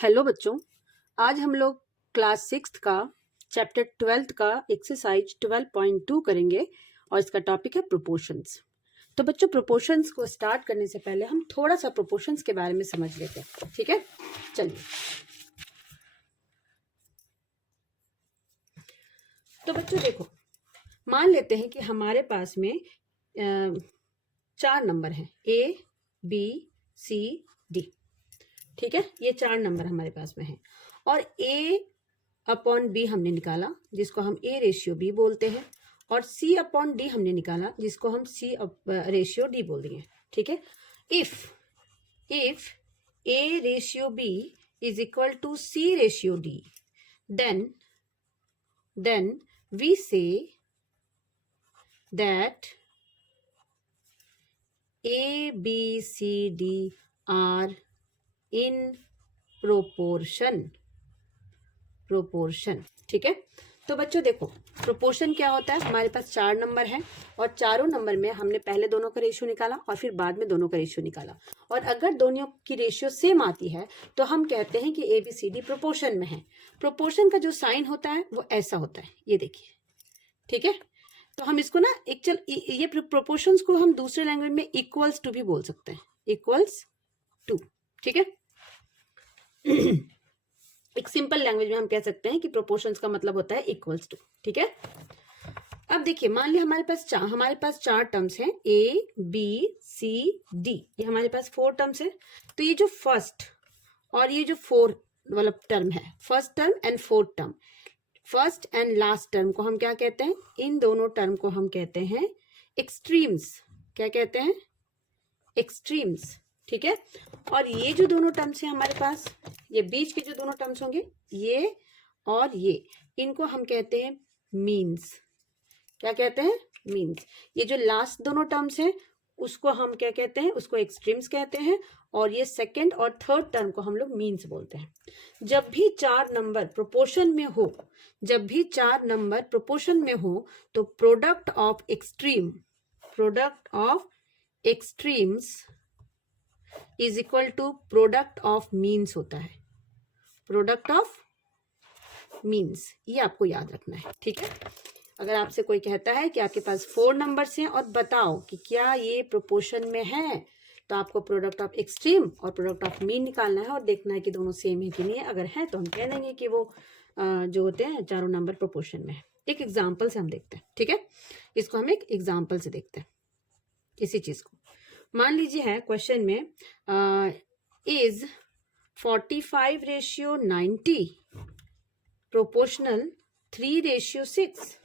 Hello बच्चों, आज हम लोग क्लास 6 का चैप्टर 12 का एक्सरसाइज 12.2 करेंगे और इसका टॉपिक है प्रोपोर्शंस। तो बच्चों, प्रोपोर्शंस को स्टार्ट करने से पहले हम थोड़ा सा प्रोपोर्शंस के बारे में समझ लेते हैं, ठीक है? चलिए, तो बच्चों देखो, मान लेते हैं कि हमारे पास में 4 नंबर हैं, A, B, C, D, ठीक है? ये 4 नंबर हमारे पास में हैं और A अपॉन B हमने निकाला, जिसको हम A रेशियो B बोलते हैं, और C अपॉन D हमने निकाला, जिसको हम C रेशियो D बोल देंगे, ठीक है? If A ratio B is equal to C ratio D, then we say that A, B, C, D are in proportion, ठीक है? तो बच्चों देखो, प्रोपोर्शन क्या होता है? हमारे पास 4 नंबर हैं और चारों नंबर में हमने पहले दोनों का रेशियो निकाला और फिर बाद में दोनों का रेशियो निकाला, और अगर दोनों की रेशियो सेम आती है तो हम कहते हैं कि A B C D proportion में है। प्रोपोर्शन का जो साइन होता है वो ऐसा होता है, ये देखिए, ठीक है? तो हम इसको ना ये प्रोपोर्शंस को हम दूसरे लैंग्वेज में इक्वल्स टू भी बोल सकते हैं, इक्वल्स टू, ठीक है? एक सिंपल लैंग्वेज में हम कह सकते हैं कि प्रोपोर्शंस का मतलब होता है इक्वल्स टू, ठीक है? अब देखिए, मान लिया हमारे पास चार टर्म्स हैं, ए बी सी डी, ये हमारे पास 4 टर्म्स है। तो ये जो फर्स्ट और ये जो 4 वाला टर्म है, first term and fourth term, first and last term को हम क्या कहते हैं? इन दोनों टर्म को हम कहते हैं एक्सट्रीम्स। क्या कहते हैं? एक्सट्रीम्स, ठीक है? और ये जो दोनों टर्म्स हैं हमारे पास, ये बीच के जो दोनों टर्म्स होंगे, ये और ये, इनको हम कहते हैं मीन्स। क्या कहते हैं? मीन्स। ये जो लास्ट दोनों टर्म्स हैं उसको हम क्या कहते हैं? उसको एक्सट्रीम्स कहते हैं, और ये सेकंड और थर्ड टर्म को हम लोग मीन्स बोलते हैं। जब भी 4 नंबर प्रोपोर्शन में हो, तो product of extremes is equal to product of means होता है। प्रोडक्ट ऑफ मीन्स, ये आपको याद रखना है, ठीक है? अगर आपसे कोई कहता है कि आपके पास 4 नंबर्स हैं और बताओ कि क्या ये प्रोपोर्शन में है, तो आपको प्रोडक्ट ऑफ एक्सट्रीम और प्रोडक्ट ऑफ मीन निकालना है और देखना है कि दोनों सेम है कि नहीं है। अगर है तो हम कह देंगे कि वो जो होते हैं चारों नंबर प्रोपोर्शन में है। एक एग्जाम्पल से हम देखते हैं, ठीक है? इसको हम एक एग्जाम्पल से देखते हैं इसी चीज को। मान लीजिए है क्वेश्चन में, इज 45 रेशियो 90 प्रोपोर्शनल 3 रेशियो 6?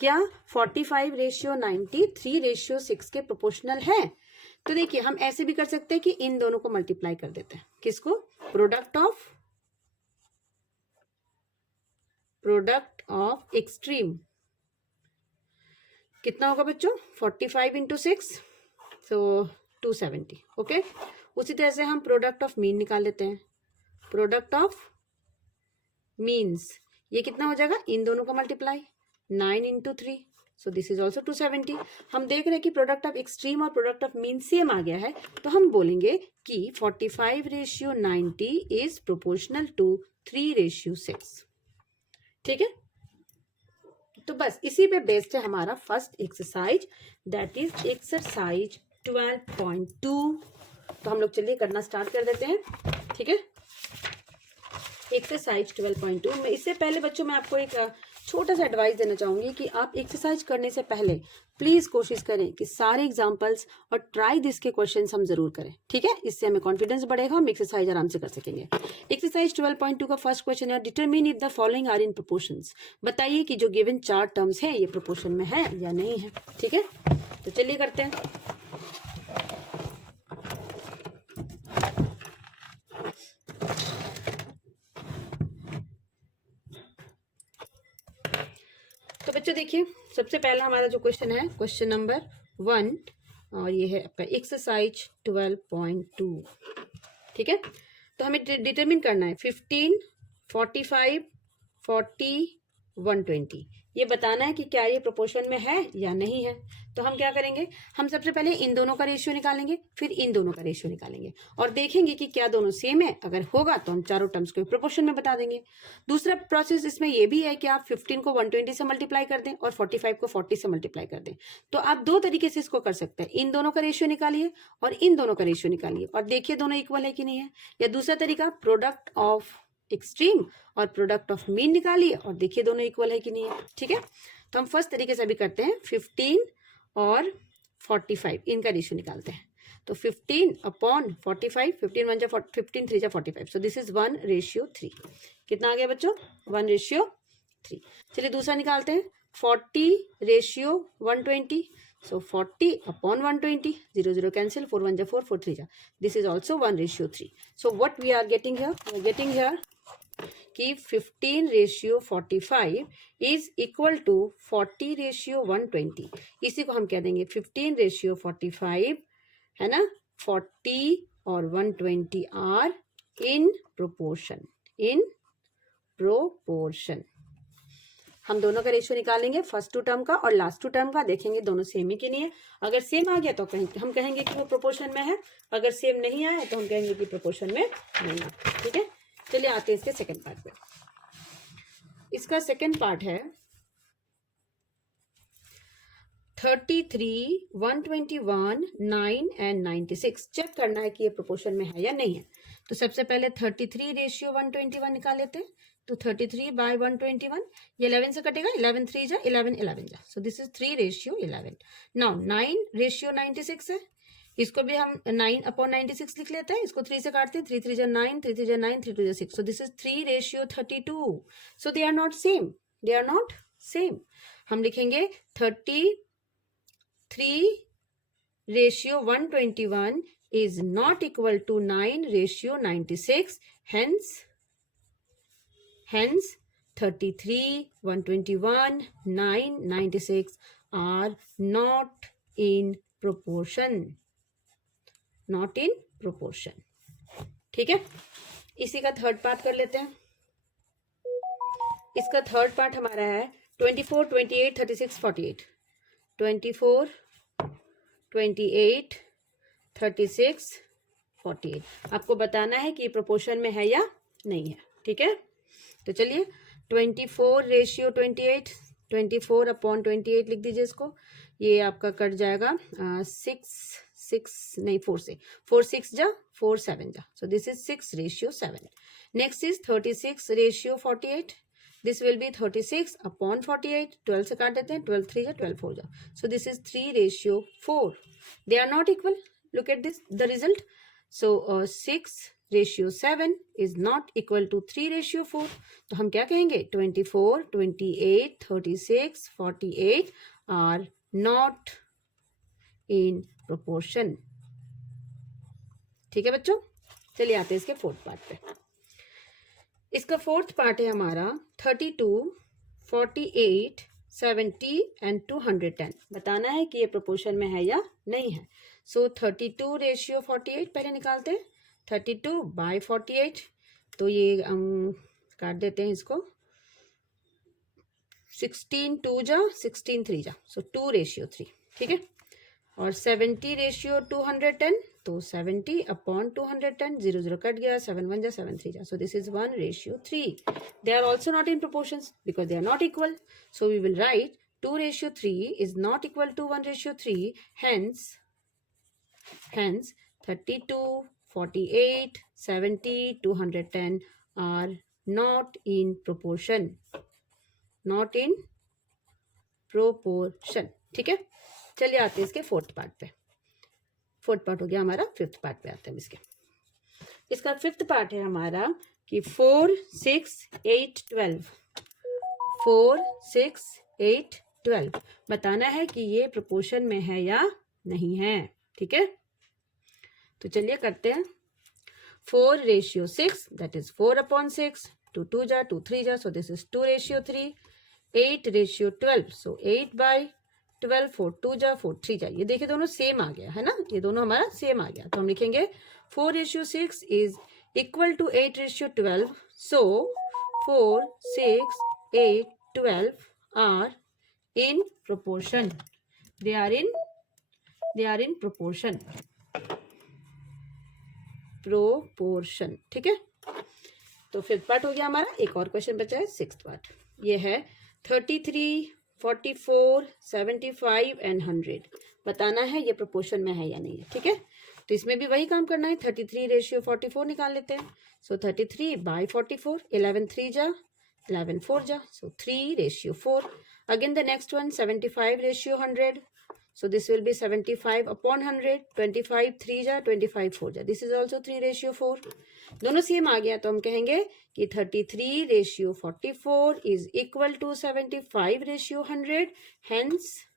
क्या 45 रेशियो 90 3 रेशियो 6 के प्रोपोर्शनल है? तो देखिए, हम ऐसे भी कर सकते हैं कि इन दोनों को मल्टीप्लाई कर देते हैं। किसको? Product of extreme. कितना होगा बच्चों? 45 इंटू 6, सो 270, ओके? उसी तरह से हम प्रोडक्ट ऑफ मीन निकाल लेते हैं। प्रोडक्ट ऑफ मीन्स, ये कितना हो जाएगा? इन दोनों का multiply, 9 into 3, so this is also 270। हम देख रहे हैं कि प्रोडक्ट ऑफ एक्सट्रीम और प्रोडक्ट ऑफ मीन सेम आ गया है, तो हम बोलेंगे कि 45 ratio 90 is proportional to 3 ratio 6, ठीक है? तो बस इसी पे बेस्ड है हमारा first exercise, that is exercise 12.2। तो हम लोग चलिए करना स्टार्ट कर देते हैं, ठीक है? एक्सरसाइज 12.2 में इससे पहले बच्चों मैं आपको एक छोटा सा एडवाइस देना चाहूंगी कि आप एक्सरसाइज करने से पहले प्लीज कोशिश करें कि सारे एग्जांपल्स और ट्राई दिस के क्वेश्चंस हम जरूर करें, ठीक है? इससे हमें कॉन्फिडेंस बढ़ेगा, हम एक्सरसाइज आराम से कर सकेंगे। एक्सरसाइज 12.2 का फर्स्ट क्वेश्चन है, determine if the following are in proportions. बताइए कि जो गिवन 4 टर्म्स है ये प्रोपोर्शन में है या नहीं है, ठीक है? तो चलिए करते हैं। तो बच्चों देखिए, सबसे पहला हमारा जो क्वेश्चन है, क्वेश्चन नंबर 1, और ये है आपका एक्सरसाइज 12.2, ठीक है? तो हमें डिटरमिन करना है 15, 45, 40, 120, ये बताना है कि क्या ये प्रोपोर्शन में है या नहीं है। तो हम क्या करेंगे, हम सबसे पहले इन दोनों का रेशियो निकालेंगे, फिर इन दोनों का रेशियो निकालेंगे और देखेंगे कि क्या दोनों सेम है। अगर होगा तो हम चारों टर्म्स को प्रोपोर्शन में बता देंगे। दूसरा प्रोसेस इसमें ये भी है कि आप 15 को 120 से मल्टीप्लाई कर दें और 45 को 40 से मल्टीप्लाई कर दें। तो आप दो तरीके से इसको कर सकते हैं, इन दोनों का रेशियो निकालिए और इन दोनों का रेशियो निकालिए और देखिए दोनों इक्वल है कि नहीं है। या दूसरा तरीका, प्रोडक्ट ऑफ एक्सट्रीम और प्रोडक्ट ऑफ मीन निकालिए और देखिए दोनों इक्वल है कि नहीं है। ठीक है, तो हम फर्स्ट तरीके से भी करते हैं, 15 और 45 इनका रेशियो निकालते हैं। तो 15 अपॉन 45, 15 1 जा 15 3 जा 45, सो दिस इज 1:3। कितना आ गया बच्चों, 1:3। चलिए दूसरा निकालते हैं, 40:120, सो 40 अपॉन 120, 0 0 कैंसिल, 4 1 जा 4, 4 3 जा, this is also 1:3। So what we are getting here, we are getting here कि 15:45 इज इक्वल टू 40:120। इसी को हम कह देंगे 15:45 है ना, 40 और 120 are in proportion, in proportion. हम दोनों का रेशियो निकालेंगे, फर्स्ट टू टर्म का और लास्ट टू टर्म का, देखेंगे दोनों सेम ही कि नहीं है। अगर सेम आ गया तो हम कहेंगे कि वो प्रोपोर्शन में है, अगर सेम नहीं आया तो हम कहेंगे कि प्रोपोर्शन में नहीं है। ठीक है, चलिए आते हैं इसके सेकंड पार्ट पे। इसका सेकंड पार्ट है 33, 121, 9 एंड 96। चेक करना है कि ये प्रोपोर्शन में है या नहीं है। तो सबसे पहले 33:121 निकाल लेते हैं। तो 33/121, ये 11 से कटेगा, 11 3 जा 11 11 जा, सो दिस इज 3:11। नाउ 9:96 है, इसको भी हम 9/96 लिख लेते हैं। इसको 3 से काटते हैं, 3 3 जा 9, 3 3 जा 9, 3 2 जा 6, so this is 3:32। So they are not same, they are not same. हम लिखेंगे 33:121 is not equal to 9:96. Hence 33, 121, 9, 96 are not in proportion. Not in proportion. ठीक है, इसी का थर्ड पार्ट कर लेते हैं। इसका थर्ड पार्ट हमारा है 24, 28, 36, 48। 24, 28, 36, 48। आपको बताना है कि प्रोपोर्शन में है या नहीं है। ठीक है, तो चलिए 24:28, 24 अपॉन 28 लिख दीजिए इसको। ये आपका कट जाएगा 4 से, 4 6 जा 4 7 जा, so this is 6:7। Next is 36:48, this will be 36 upon 48, 12 से काट देते हैं, 12 3 जा 12 4 जा, so this is 3:4। They are not equal, look at this, the result. So 6:7 is not equal to 3:4. तो हम क्या कहेंगे, 24, 28, 36, 48 are not in proportion. ठीक है बच्चों, चलिए आते हैं इसके फोर्थ पार्ट पे। इसका फोर्थ पार्ट है हमारा 32, 48, 70 एंड 210। बताना है कि ये प्रोपोर्शन में है या नहीं है। सो 32:48 पहले निकालते हैं, 32/48, तो ये काट देते हैं इसको, 16 2 जा 16 3 जा, सो 2:3। ठीक है, और 70:210, तो 70 अपॉन 210, 0 0 कट गया, 7 1 जा 7 3 जा, so this is 1:3। They are also not in proportions because they are not equal, so we will write 2:3 is not equal to 1:3, hence 32, 48, 70, 210 are not in proportion, not in proportion। ठीक है, चलिए आते हैं इसके fourth part पे। Fourth part हो गया हमारा, फिफ्थ पार्ट पे आते हैं इसके। इसका फिफ्थ पार्ट है हमारा कि 4 6 8 12, 4 6 8 12। बताना है कि ये प्रोपोर्शन में है या नहीं है। ठीक है, तो चलिए करते हैं। 4:6, दैट इज 4/6, 2 2 जा 2 3 जा, सो दिस इज 2:3। 8:12, सो 8/12, 4 2 जा 4 3 जा, ये देखिए दोनों सेम आ गया है ना, ये दोनों हमारा सेम आ गया। तो हम लिखेंगे 4:6 is equal to 8:12, so 4 6 8 12 are in proportion, they are in proportion, ठीक है। तो फिफ्थ पार्ट हो गया हमारा। एक और क्वेश्चन बचा है, सिक्स्थ पार्ट। ये है 33, 44, 75 एंड 100। बताना है ये प्रोपोर्शन में है या नहीं है, ठीक है। तो इसमें भी वही काम करना है। 33 रेशियो 44 निकाल लेते हैं। सो 33 बाई 44, 11 3 जा, 11 4 जा, सो 3 ratio 4। Again the next one 75 ratio 100, so this will be 75 upon 100, 25 3 जा, 25 4 जा, this is also 3 रेशियो 4। दोनों सेम आ गया तो हम कहेंगे कि 33 ratio 44 is equal to 75 ratio 100, hence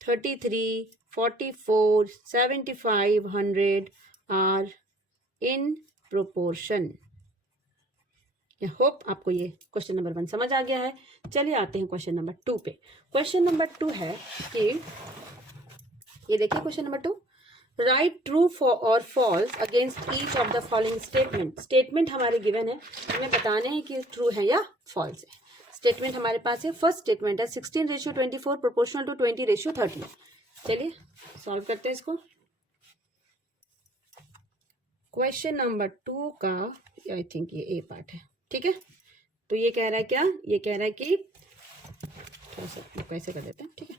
33, 44, 75, 100 are in proportion. I hope आपको ये क्वेश्चन नंबर 1 समझ आ गया है। चलिए आते हैं क्वेश्चन नंबर 2 पे। क्वेश्चन नंबर 2 है कि ये देखिए क्वेश्चन नंबर 2, राइट ट्रू और false against each of the following statement. Statement हमारे गिवन है, हमें बताने हैं कि ट्रू है या फॉल्स है। स्टेटमेंट हमारे पास है, फर्स्ट स्टेटमेंट है 16 रेशियो 24 प्रोपोर्शनल टू 20 रेशियो 30। चलिए सॉल्व करते हैं इसको। क्वेश्चन नंबर 2 का आई थिंक ये ए पार्ट है, ठीक है। तो ये कह रहा है क्या, ये कह रहा है कि थोड़ा सा कैसे कर देते हैं, ठीक है।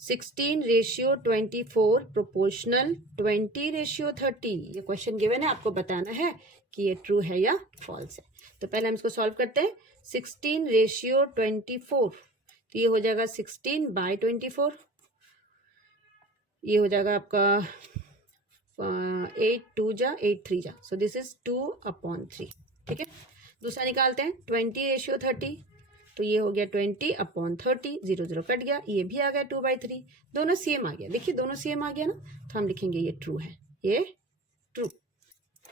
16 रेशियो 24 प्रोपोर्शनल 20 रेशियो 30, ये क्वेश्चन गिवन है, आपको बताना है कि ये ट्रू है या फॉल्स है। तो पहले हम इसको सॉल्व करते हैं। 16 रेशियो 24, तो ये हो जाएगा 16 बाई 24, ये हो जाएगा आपका 8 2 जा, 8 3 जा, सो दिस इज 2 अपॉन 3, ठीक है। दूसरा निकालते हैं 20 रेशियो 30, तो ये हो गया 20 अपॉन 30, 0 0 कट गया, ये भी आ गया 2/3, दोनों सेम आ गया। देखिए दोनों सेम आ गया ना, तो हम लिखेंगे ये ट्रू है, ये ट्रू,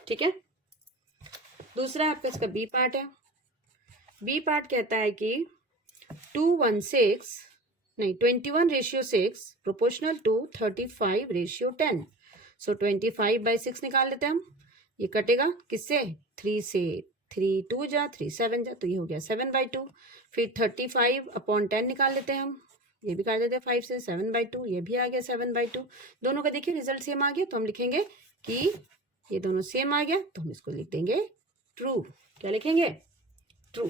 ठीक है। दूसरा आपका इसका बी पार्ट है। बी पार्ट कहता है कि 21 रेशियो 6 प्रोपोर्शनल टू 35 रेशियो 10, सो 25/6 निकाल लेते हैं हम। ये कटेगा किससे, 3 से, 3 2 जा, 3 7 जा, तो ये हो गया 7/2। फिर 35 अपॉन 10 निकाल लेते हैं हम, ये भी कर देते हैं 5 से, 7/2, ये भी आ गया 7/2। दोनों का देखिए रिजल्ट सेम आ गया, तो हम लिखेंगे कि ये दोनों सेम आ गया, तो हम इसको लिख देंगे ट्रू। क्या लिखेंगे, ट्रू।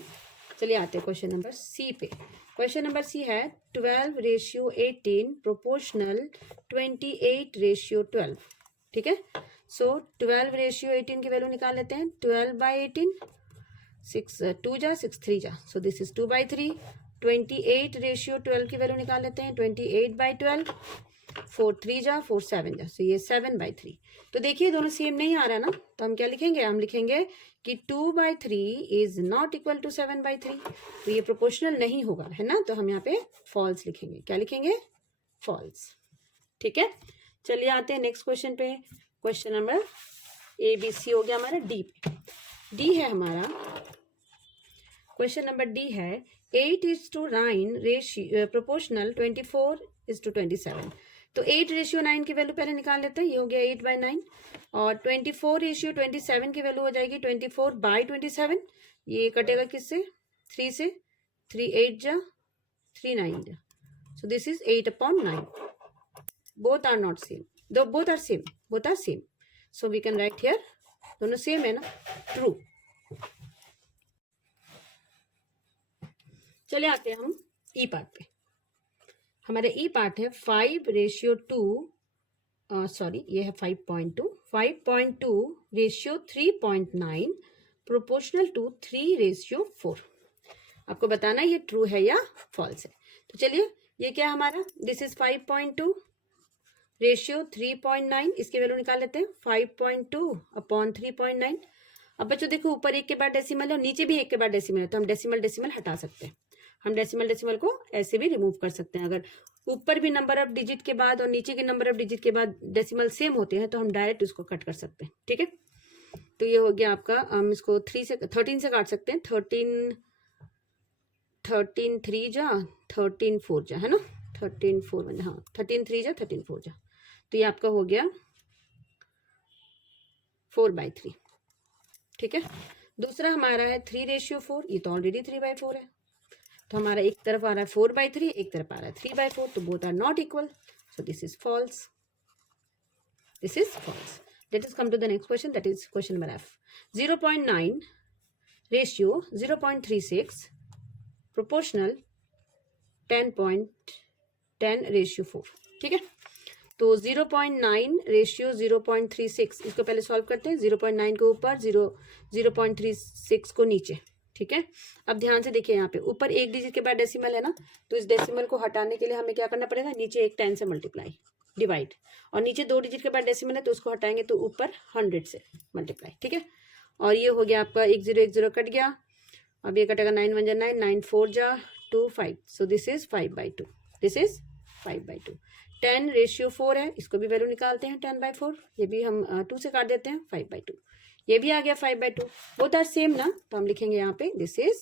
चलिए आते हैं क्वेश्चन नंबर सी पे। क्वेश्चन नंबर सी है 12 रेशियो 18 प्रोपोर्शनल 28 रेशियो 12, ठीक है। सो 12 रेशियो 18 की वैल्यू निकाल लेते हैं। 12/18, 6 2 जा, 6 3 जा, सो दिस इज 2/3। 28 रेशियो 12 की वैल्यू निकाल लेते हैं। 28/12, 4 3 जा, 4 7 जा, सो ये 7/3। तो देखिए दोनों सेम नहीं आ रहा ना, तो हम क्या लिखेंगे, हम लिखेंगे कि 2/3 इज नॉट इक्वल टू 7/3, तो ये प्रोपोर्शनल नहीं होगा, है ना। तो हम यहाँ पे फॉल्स लिखेंगे। क्या लिखेंगे, फॉल्स, ठीक है। चलिए आते हैं नेक्स्ट क्वेश्चन पे। क्वेश्चन नंबर ABC हो गया हमारा। डी है हमारा, क्वेश्चन नंबर डी है 8:9 रेशियो प्रोपोर्शनल 24:27। तो 8 रेशियो 9 की वैल्यू पहले निकाल लेते हैं, ये हो गया 8/9। और 24 रेशियो 27 की वैल्यू हो जाएगी 24/27, ये कटेगा किससे, 3 से, 3 8 जा, 3 9 जा, so this is 8/9। Both are not same, दो both are same, so we can write here, दोनों सेम है ना, ट्रू। चले आते हैं हम ई पार्ट पे। हमारे ई पार्ट है 5 रेशियो 2, सॉरी ये है 5.2 रेशियो 3.9 प्रोपोर्शनल टू 3 रेशियो 4। आपको बताना है ये ट्रू है या फॉल्स है। तो चलिए ये क्या है हमारा, दिस इज 5.2 रेशियो 3.9, इसकी वैल्यू निकाल लेते हैं। 5.2 अपॉन 3.9। अब बच्चों देखो ऊपर एक के बाद डेसिमल है और नीचे भी एक के बाद डेसिमल है, तो हम डेसिमल हटा सकते हैं। हम डेसिमल को ऐसे भी रिमूव कर सकते हैं। अगर ऊपर भी नंबर ऑफ डिजिट के बाद और नीचे के नंबर ऑफ डिजिट के बाद डेसिमल सेम होते हैं, तो हम डायरेक्ट उसको कट कर सकते हैं, ठीक है। तो ये हो गया आपका, हम इसको 13 से काट सकते हैं। 13 3 जा, 13 4 जा, है ना, 13 4 बन, हाँ 13 3 जा, 13 4 जा, तो ये आपका हो गया 4/3, ठीक है। दूसरा हमारा है 3 रेशियो 4, ये तो ऑलरेडी 3/4 है। तो हमारा एक तरफ आ रहा है 4/3, एक तरफ आ रहा है 3/4, तो both are not equal, so this is false, this is false. Let us come to the next question, that is question number F. 0.9 ratio 0.36 proportional 10.10 ratio 4. ठीक है, तो 0.9 रेशियो 0.36, इसको पहले सॉल्व करते हैं. 0.9 को ऊपर, 0.36 को नीचे. ठीक है, अब ध्यान से देखिए, यहाँ पे ऊपर एक डिजिट के बाद डेसिमल है ना, तो इस डेसिमल को हटाने के लिए हमें क्या करना पड़ेगा, नीचे एक 10 से मल्टीप्लाई डिवाइड, और नीचे 2 डिजिट के बाद डेसिमल है तो उसको हटाएंगे तो ऊपर 100 से मल्टीप्लाई. ठीक है, और ये हो गया आपका 1 0 कट गया, अब ये कटेगा 9 1 जा 9, 9 4 जा 2 5, सो this is 5/2, this is 5/2. 10 ratio 4 है, इसको भी वैल्यू निकालते हैं 10/4, ये भी हम 2 से काट देते हैं 5/2, ये भी आ गया 5/2. बोथ आर सेम ना, तो हम लिखेंगे यहाँ पे this is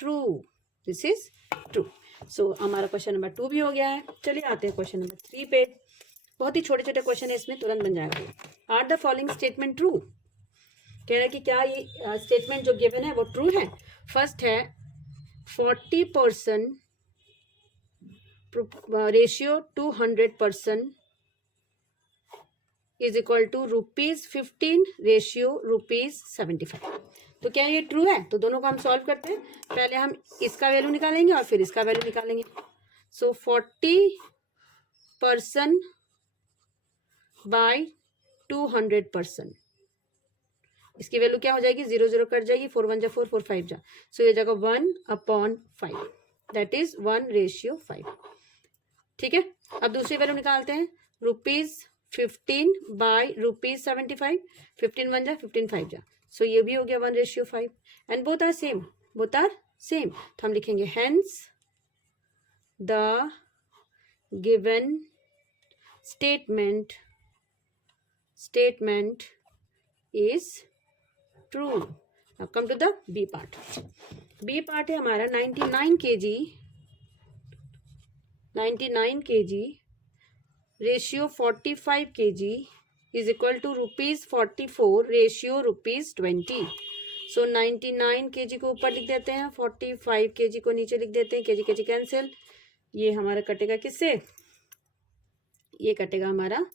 true, this is true. So हमारा क्वेश्चन नंबर 2 भी हो गया है. चलिए आते हैं क्वेश्चन नंबर 3 पे. बहुत ही छोटे छोटे क्वेश्चन है, इसमें तुरंत बन जाएगा. Are the following statement true? कह रहा है कि क्या ये स्टेटमेंट जो गिवन है वो ट्रू है. फर्स्ट है 40% ratio to 100% is equal to ₹15 ratio ₹75. तो क्या ये ट्रू है? तो दोनों को हम सॉल्व करते हैं. पहले हम इसका वैल्यू निकालेंगे और फिर इसका वैल्यू निकालेंगे. सो 40% बाय 200%, इसकी वैल्यू क्या हो जाएगी, 0 0 कट जाएगी, 4 1 जा 4 4 5 जा, सो ये जाएगा 1/5, दैट इज 1/5. ठीक है, अब दूसरी वैल्यू निकालते हैं. ₹15 बाय ₹75, 15 1 जा 15 5 जा, सो ये भी हो गया 1/5, and both are same, both are same. तो हम लिखेंगे hence the given statement is true. Now come to the B part. B part है हमारा 99 kg ratio 45 kg is equal to ₹44 ratio ₹20. So 99 kg को ऊपर लिख देते हैं, 45 kg को नीचे लिख देते हैं, kg कैंसिल. ये हमारा कटेगा किससे, ये कटेगा हमारा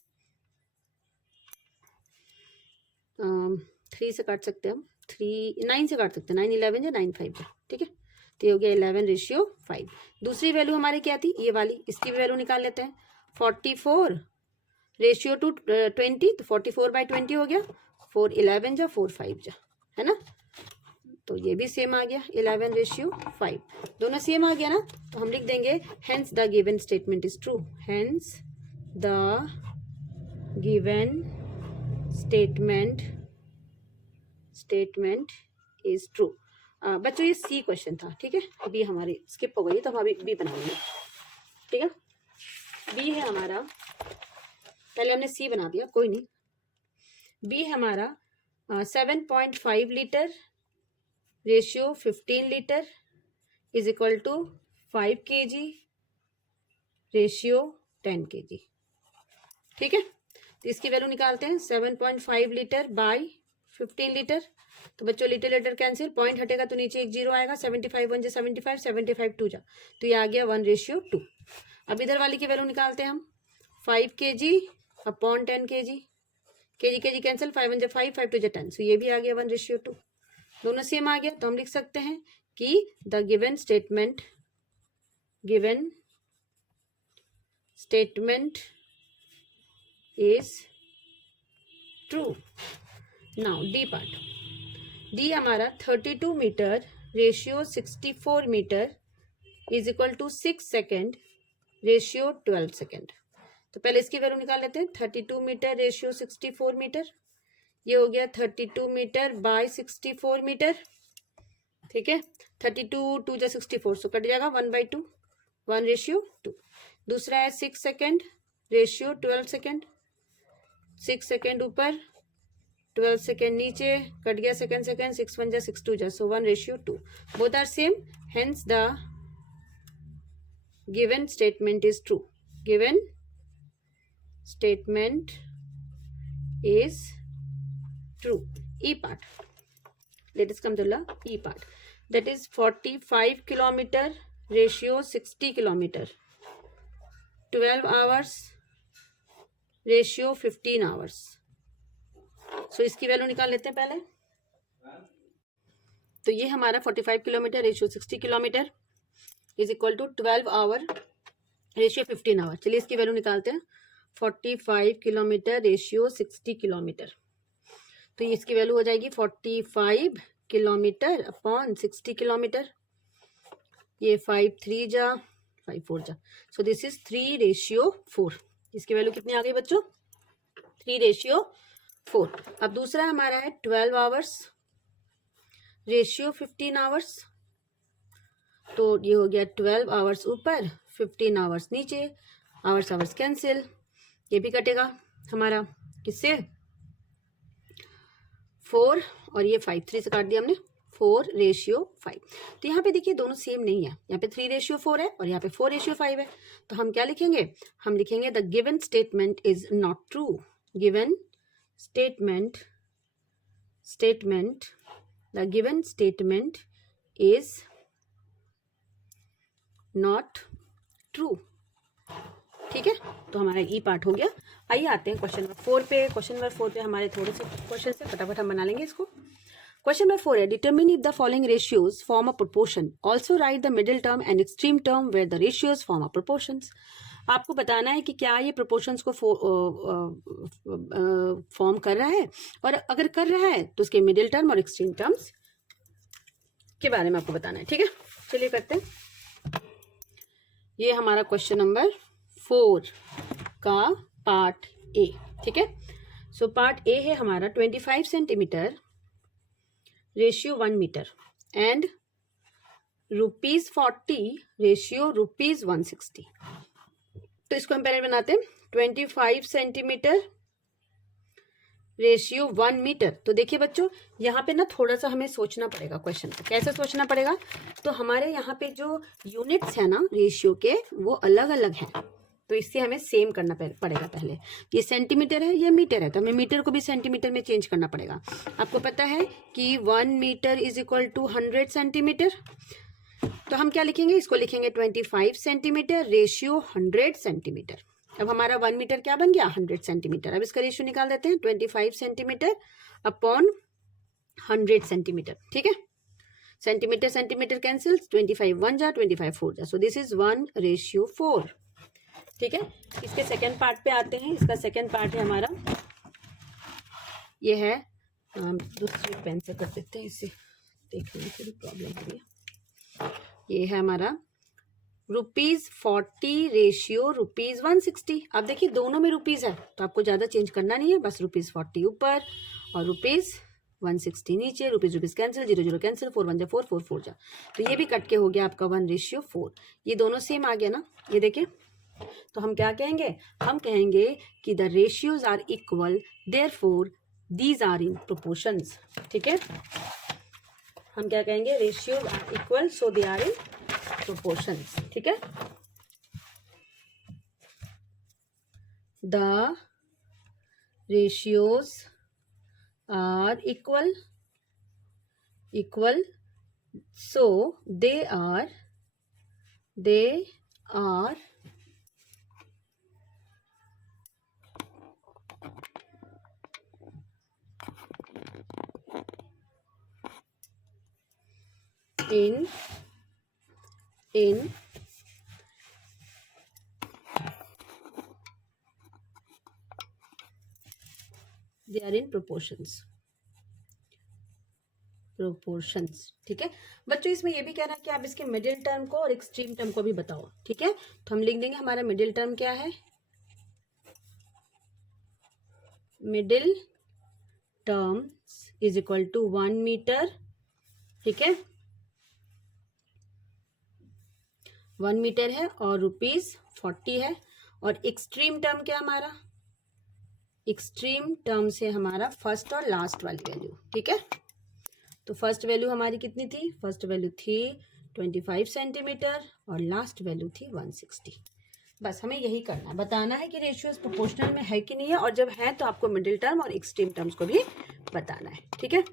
3 से काट सकते हैं हम, 9 से काट सकते हैं, 9 11 या 9 5 जा. ठीक है, तो ये हो गया 11/5. दूसरी वैल्यू हमारी क्या थी, ये वाली, इसकी भी वैल्यू निकाल लेते हैं. 44 रेशियो टू 20, तो 44/20 हो गया, 4 11 जा 4 5 जा, है ना. तो ये भी सेम आ गया 11/5, दोनों सेम आ गया ना. तो हम लिख देंगे hence the given statement is true, hence the given statement is true. बच्चों ये सी क्वेश्चन था. ठीक है, बी हमारी स्किप हो गई, तो हम अभी बी बनाएंगे. ठीक है, बी है हमारा, पहले हमने सी बना दिया, कोई नहीं. बी है हमारा 7.5 litre ratio 15 litre is equal to 5 kg ratio 10 kg. ठीक है, तो इसकी वैल्यू निकालते हैं. 7.5 लीटर बाय 15 लीटर, तो बच्चों लीटर लीटर कैंसिल, पॉइंट हटेगा तो नीचे एक 0 आएगा. 75 1 जा 75, 75 2 जा, तो ये आ गया 1/2. अब इधर वाली की वैल्यू निकालते हैं हम. 5 kg upon 10 kg, kg cancel, 5 1 जा 5, 5 2 जा 10, सो ये भी आ गया 1/2. दोनों सेम आ गया, तो हम लिख सकते हैं कि the given statement is true. Now D part. D हमारा 32 metre ratio 64 metre is equal to 6 second ratio 12 second. तो पहले इसकी वैल्यू निकाल लेते हैं. 32 मीटर रेशियो 64 मीटर, ये हो गया 32 मीटर बाय 64 मीटर. ठीक है, 32 2 जा 64, सो कट जाएगा 1/2, 1/2. दूसरा है 6 सेकेंड रेशियो 12 सेकेंड, 6 सेकेंड ऊपर 12 सेकेंड नीचे, कट गया सेकेंड, 6 1 जा 6 2 जा, so 1/2. Both are same, hence the given statement is true. Given statement is true. E part. Let us come to the E part. That is 45 kilometer ratio 60 kilometre, 12 hours ratio 15 hours. So इसकी value निकाल लेते हैं पहले। तो ये हमारा 45 kilometre ratio 60 kilometre is equal to 12 hour ratio 15 hour. चलिए इसकी वैल्यू निकालते हैं। 45 किलोमीटर रेशियो 60 किलोमीटर, तो इसकी वैल्यू हो जाएगी 45 किलोमीटर अपॉन 60 किलोमीटर। ये 5 3 जा 5 4 जा, सो दिस इज 3:4। इसकी वैल्यू कितनी आ गई बच्चों? 3:4। अब दूसरा हमारा है 12 आवर्स रेशियो 15 आवर्स, तो ये हो गया 12 आवर्स ऊपर 15 आवर्स नीचे, आवर्स आवर्स कैंसिल, ये भी कटेगा हमारा किससे? 4 और ये 5, 3 से काट दिया हमने, 4:5। तो यहाँ पे देखिए दोनों सेम नहीं है, यहाँ पे 3:4 है और यहाँ पे 4:5 है। तो हम क्या लिखेंगे? हम लिखेंगे the given statement is not true. Given statement the given statement is not true. ठीक है, तो हमारा ई पार्ट हो गया। आइए आते हैं क्वेश्चन नंबर 4 पे। क्वेश्चन नंबर 4 पे हमारे थोड़े से क्वेश्चन से फटाफट हम बना लेंगे इसको। क्वेश्चन नंबर 4 है determine if the following ratios form a proportion, also write the middle term and extreme term where the ratios form a proportions. आपको बताना है कि क्या ये प्रोपोर्शंस को फॉर्म कर रहा है, और अगर कर रहा है तो उसके मिडिल टर्म और एक्सट्रीम टर्म्स के बारे में आपको बताना है। ठीक है, चलिए करते हैं। ये हमारा क्वेश्चन नंबर 4 का पार्ट ए। ठीक है, सो पार्ट ए है हमारा 25 centimetre ratio 1 metre and ₹40 ratio ₹160। तो इसको हम पहले बनाते हैं। 25 सेंटीमीटर रेशियो 1 मीटर। तो देखिए बच्चों, यहाँ पे ना थोड़ा सा हमें सोचना पड़ेगा क्वेश्चन को। कैसे सोचना पड़ेगा? तो हमारे यहाँ पे जो यूनिट्स है ना रेशियो के, वो अलग अलग हैं, तो इससे हमें सेम करना पड़ेगा। पहले ये सेंटीमीटर है, ये मीटर है, तो हमें मीटर को भी सेंटीमीटर में चेंज करना पड़ेगा। आपको पता है कि 1 metre is equal to 100 centimetre. तो हम क्या लिखेंगे? इसको लिखेंगे 25 सेंटीमीटर रेशियो 100 सेंटीमीटर। अब हमारा 1 मीटर क्या बन गया? 100 सेंटीमीटर। अब इसका रेशियो निकाल देते हैं, 25 सेंटीमीटर अपॉन 100 सेंटीमीटर। ठीक है, सेंटीमीटर सेंटीमीटर कैंसिल, 25 1 जा 25 4 जा, सो दिस इज 1:4। ठीक है, इसके सेकेंड पार्ट पे आते हैं। इसका सेकेंड पार्ट है हमारा, ये है, दूसरी पेन से कर देते हैं, इसे देखने में थोड़ी प्रॉब्लम हो रही है। ये है हमारा ₹40 रेशियो ₹160। अब देखिए दोनों में रुपीज़ है, तो आपको ज़्यादा चेंज करना नहीं है, बस ₹40 ऊपर और ₹160 नीचे। रुपीज़ कैंसिल, 0 0 कैंसिल, 4 1 जा 4 4 4 जा, तो ये भी कट के हो गया आपका 1:4। ये दोनों सेम आ गया ना, ये देखिए। तो हम क्या कहेंगे? हम कहेंगे कि the ratios are equal, therefore these are in proportions. ठीक है, हम क्या कहेंगे? Ratios are equal, so they are in proportions. ठीक है, the ratios are equal so they are in they are in proportions। ठीक है बच्चों, इसमें ये भी कहना है कि आप इसके मिडिल टर्म को और एक्सट्रीम टर्म को भी बताओ। ठीक है, तो हम लिख देंगे हमारा मिडिल टर्म क्या है? Middle term is equal to 1 metre. ठीक है, 1 मीटर है और ₹40 है। और एक्सट्रीम टर्म क्या हमारा? एक्सट्रीम टर्म से हमारा फर्स्ट और लास्ट वाली वैल्यू। ठीक है, तो फर्स्ट वैल्यू हमारी कितनी थी? फर्स्ट वैल्यू थी 25 सेंटीमीटर और लास्ट वैल्यू थी 160। बस हमें यही करना है, बताना है कि रेशियोज प्रोपोर्शनल में है कि नहीं है, और जब है तो आपको मिडिल टर्म और एक्सट्रीम टर्म्स को भी बताना है। ठीक है,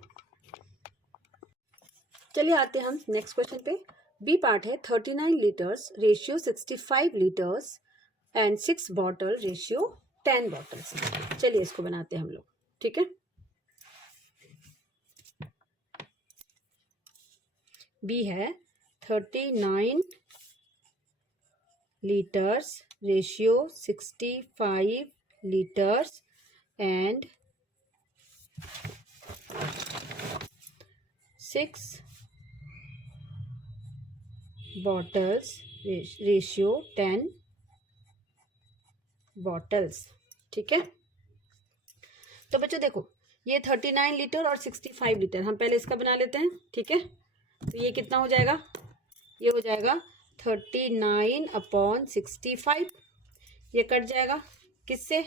चलिए आते हैं हम नेक्स्ट क्वेश्चन पे। बी पार्ट है 39 litres ratio 65 litres and 6 bottle ratio 10 bottles. चलिए इसको बनाते हैं हम लोग, ठीक है। बी है 39 litres ratio 65 litres and 6 bottles ratio 10 bottles, ठीक है। तो बच्चों देखो, ये 39 लीटर और 65 लीटर, हम पहले इसका बना लेते हैं, ठीक है। तो ये कितना हो जाएगा, ये हो जाएगा 39/65। ये कट जाएगा किससे,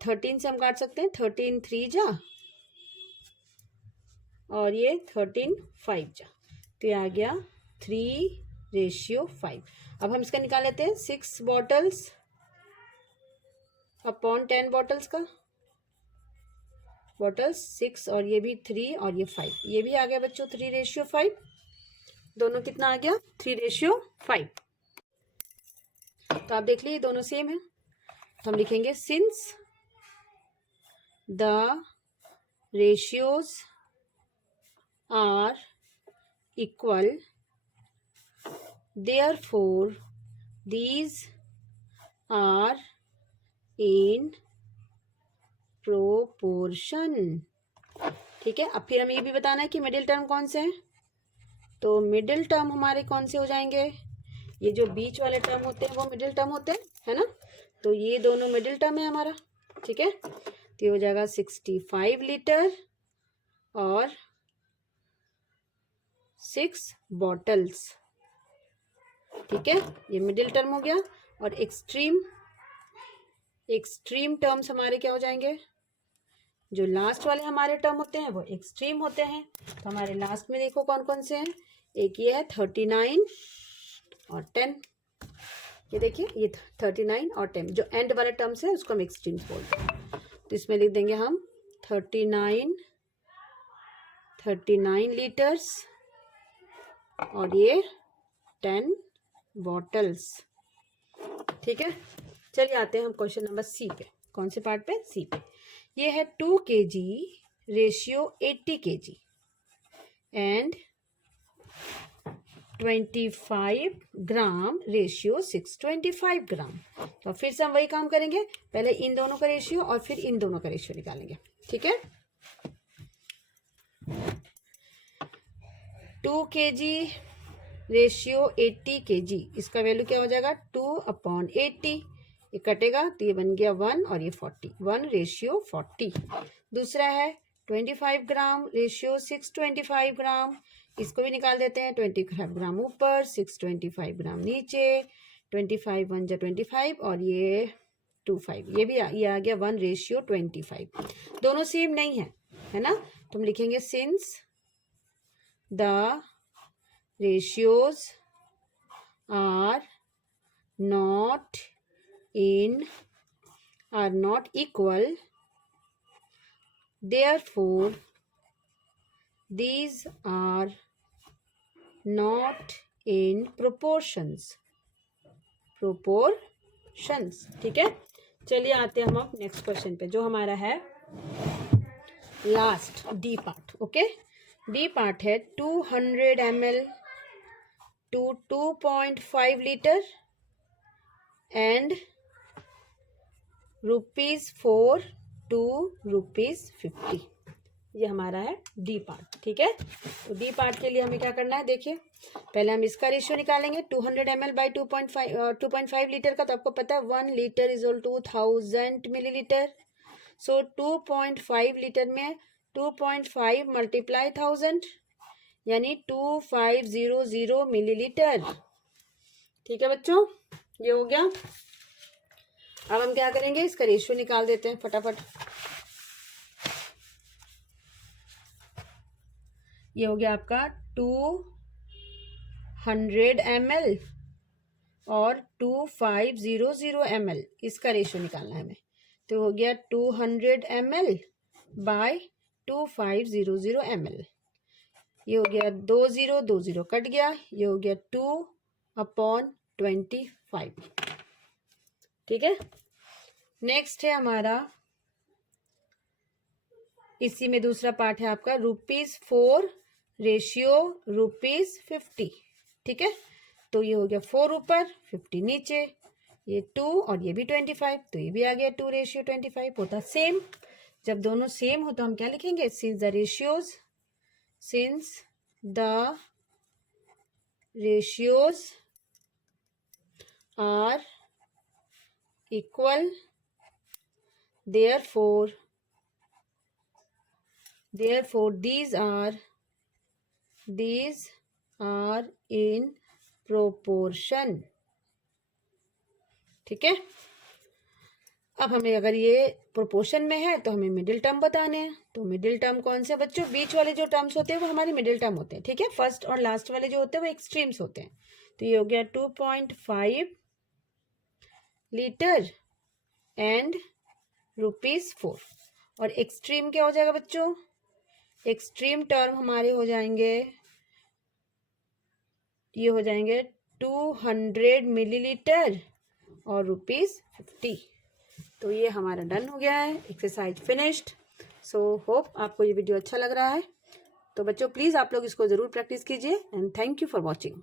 13 से हम काट सकते हैं, 13 3 जा और ये 13 5 जा, तो ये आ गया 3/5। अब हम इसका निकाल लेते हैं 6 बॉटल्स अपॉन 10 बॉटल्स का, बॉटल्स 6 और ये भी 3 और ये 5, ये भी आ गया बच्चों 3/5। दोनों कितना आ गया, 3/5। तो आप देख लीजिए दोनों सेम है, तो हम लिखेंगे since the ratios are equal therefore these are in proportion, ठीक है। अब फिर हमें ये भी बताना है कि मिडिल टर्म कौन से हैं, तो मिडिल टर्म हमारे कौन से हो जाएंगे, ये जो बीच वाले टर्म होते हैं वो मिडिल टर्म होते हैं, है ना। तो ये दोनों मिडिल टर्म है हमारा, ठीक है। तो ये हो जाएगा 65 लीटर और 6 बॉटल्स, ठीक है। ये मिडिल टर्म हो गया। और एक्सट्रीम टर्म्स हमारे क्या हो जाएंगे, जो लास्ट वाले हमारे टर्म होते हैं वो एक्सट्रीम होते हैं। तो हमारे लास्ट में देखो कौन कौन से हैं, एक ये है 39 और 10, ये देखिए ये 39 और 10, जो एंड वाले टर्म्स है उसको हम एक्सट्रीम्स बोलते हैं। तो इसमें लिख देंगे हम 39 लीटर्स और ये 10 बॉटल्स, ठीक है। चलिए आते हैं हम क्वेश्चन नंबर सी पे। कौन से पार्ट पे, सी पे। ये है 2 kg ratio 80 kg and 25 gram ratio 625 ग्राम। तो फिर से हम वही काम करेंगे, पहले इन दोनों का रेशियो और फिर इन दोनों का रेशियो निकालेंगे, ठीक है। 2 kg रेशियो 80 kg, इसका वैल्यू क्या हो जाएगा 2/80, ये कटेगा तो ये बन गया 1 और ये 40, 1/40। दूसरा है 25 ग्राम रेशियो 625 ग्राम, इसको भी निकाल देते हैं, 25 ग्राम ऊपर 625 ग्राम नीचे, 25 1 जा 25 और ये 25, ये भी ये आ गया 1/25। दोनों सेम नहीं है ना। तो हम लिखेंगे since the ratios are not equal, therefore these are not in proportions, ठीक है। चलिए आते हैं हम अब नेक्स्ट क्वेश्चन पे, जो हमारा है last D part, okay. D part है 200 ml to 2.5 litre and ₹4 to ₹50, ये हमारा है डी पार्ट, ठीक है। तो डी पार्ट के लिए हमें क्या करना है, देखिए पहले हम इसका रेशियो निकालेंगे 200 ml बाई 2.5 लीटर का, तो आपको पता है 1 litre is equal to 1000 millilitre. So 2.5 litre में 2.5 मल्टीप्लाई 1000 यानी 2500 मिलीलीटर, ठीक है बच्चों, ये हो गया। अब हम क्या करेंगे, इसका रेशियो निकाल देते हैं फटाफट। ये हो गया आपका 200 ml और 2500 ml, इसका रेशियो निकालना है हमें। तो हो गया 200 ml बाय 2500 ml। ये हो गया 2 0, 2 0 कट गया, ये हो गया 2/25। ठीक है। नेक्स्ट है हमारा, इसी में दूसरा पार्ट है आपका ₹4 रेशियो ₹50। ठीक है, तो ये हो गया 4 ऊपर 50 नीचे, ये 2 और ये भी 25, तो ये भी आ गया 2:25 होता सेम। जब दोनों सेम हो तो हम क्या लिखेंगे, since the ratios are equal therefore these are in proportion। ठीक है, अब हमें अगर ये प्रोपोर्शन में है तो हमें मिडिल टर्म बताने हैं। तो मिडिल टर्म कौन से बच्चों, बीच वाले जो टर्म्स होते हैं वो हमारे मिडिल टर्म होते हैं। ठीक है, फर्स्ट और लास्ट वाले जो होते हैं वो एक्सट्रीम्स होते हैं। तो ये हो गया 2.5 लीटर एंड ₹4। और एक्सट्रीम क्या हो जाएगा बच्चों, एक्सट्रीम टर्म हमारे हो जाएंगे, ये हो जाएंगे 200 मिलीलीटर और ₹50। तो ये हमारा डन हो गया है, एक्सरसाइज फिनिश्ड। सो होप आपको ये वीडियो अच्छा लग रहा है। तो बच्चों प्लीज़ आप लोग इसको ज़रूर प्रैक्टिस कीजिए and thank you for watching.